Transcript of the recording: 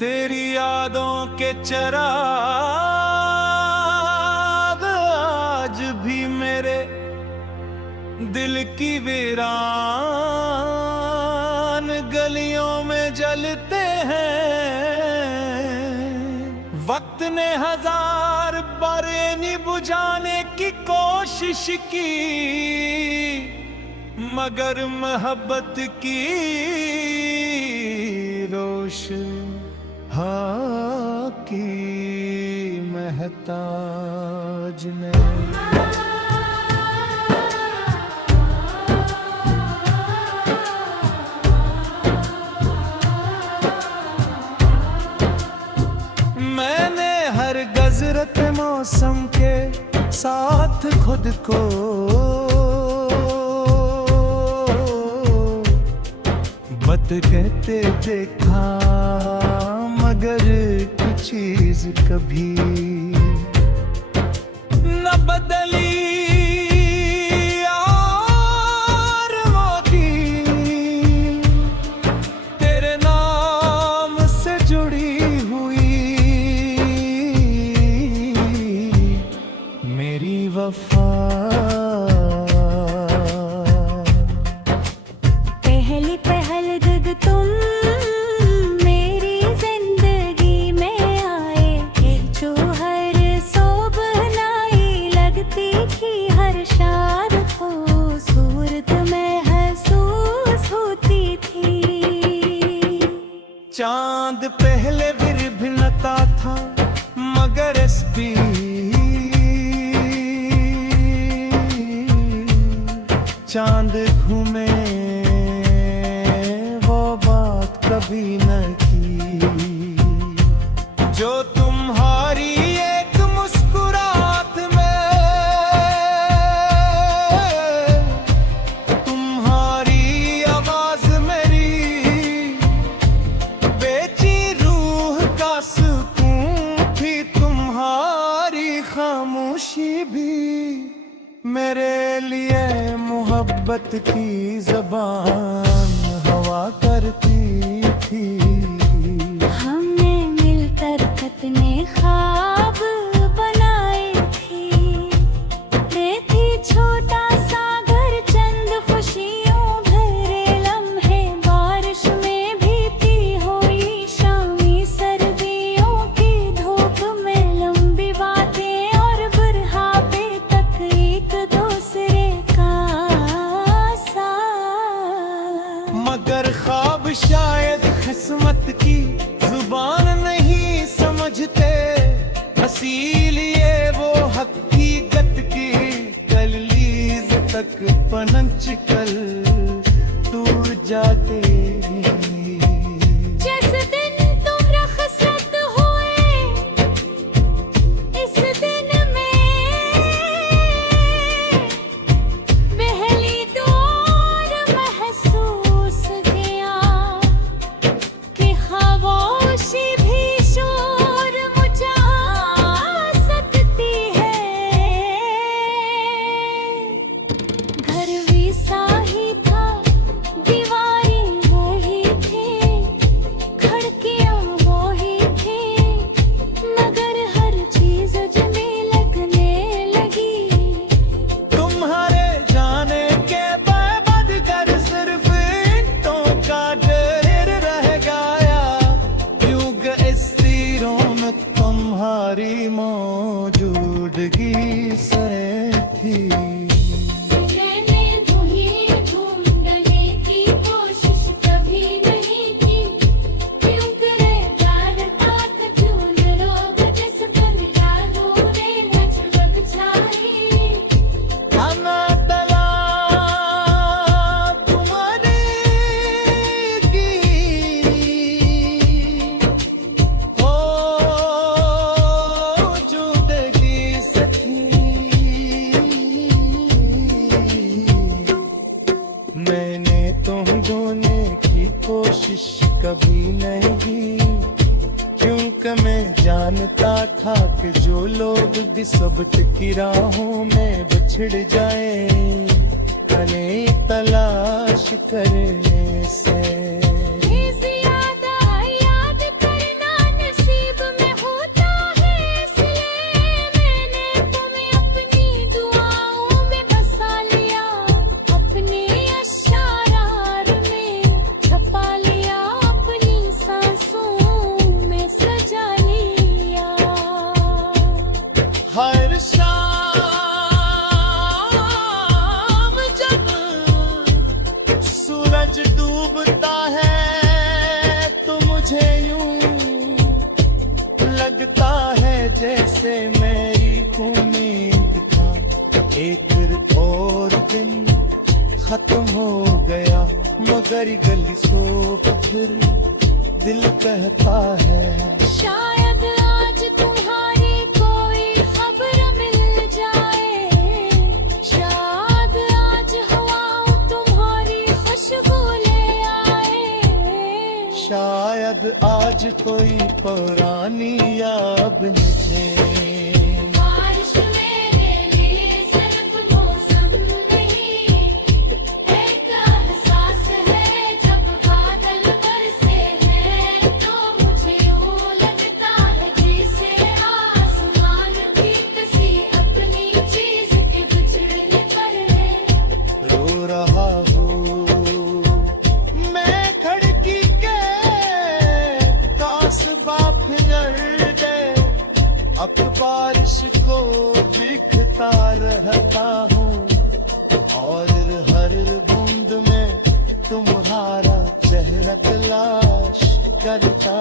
तेरी यादों के चिराग आज भी मेरे दिल की वीरान गलियों में जलते हैं। वक्त ने हजार बारे नहीं बुझाने की कोशिश की, मगर मोहब्बत की रोशनी की महताज ने। मैंने हर गजरत मौसम के साथ खुद को बत कहते देखा, मगर कुछ चीज कभी न बदली और वो थी तेरे नाम से जुड़ी हुई मेरी वफा। चांद पहले विभिन्नता था, मगर एसपी चांद घूमे वो बात कभी न की। जो तुम्हारी एक मुस्कुराहट में, तुम्हारी आवाज मेरी बेची रूह का सुकून थी, तुम्हारी खामोशी भी मेरे लिए मोहब्बत की ज़बान हवा करती थी। हमने मिलकर कितने ख्वाब बनाए थे, ये थी छोटा सा घर, चंद खुशियों भरे लम्हे, बारिश में भीती हुई शामी सर्दियों की धूप में, लंबी बातें और बुढ़ापे तक एक दूसरे का साथ। मगर ख्वाब शायद किस्मत की जुबान नहीं समझते, इसीलिए वो हकीकत की कलीज तक पनच कर दूर जाते हैं। जिस दिन तुम रखसत हुए, इस दिन में पहली दौर महसूस किया कि खामोशी भी शोर मचा सकती है। घर भी सा ही था, दीवारें वो ही थी, खिड़कियां वो ही थी, मगर हर चीज जमे लगने लगी। तुम्हारे जाने के बाद घर सिर्फ ईंटों का ढेर रह गया, युग इस तीरों में तुम्हारी मौजूदगी से थी। मैंने तुम्हें ढूंढने की कोशिश कभी नहीं की, क्यों करे प्यार ताक, क्यों न रोक जिस पर जादू ने न चमक छाई। आना तला तुम्हारी की हो जुदगी से थी। मैंने तुम ढूंढने की कोशिश कभी नहीं की, क्योंकि मैं जानता था कि जो लोग भी सबक की राहों में बिछड़ जाए, अनेक तलाश करने से। ज्यादा याद करना डूबता है तो मुझे यूं लगता है जैसे मेरी उम्मीद था एक और दिन खत्म हो गया, मगर गली सोप फिर दिल कहता है शायद आज तुम्हारी कोई खबर मिल जाए, शायद आज हवाओं तुम्हारी खुशबू ले आए, शायद आज कोई पुरानी याद मुझे बारिश मेरे लिए सिर्फ मौसम नहीं, एक एहसास है जब बादल बरसे हैं तो मुझे यूं लगता है जैसे आसमान भी किसी अपनी चीज के बिछड़ने पर है। रो रहा हूँ मैं खिड़की के कासबा फिर दे, अब बारिश को दिखता रहता हूँ और हर बूंद में तुम्हारा चेहरा तलाश करता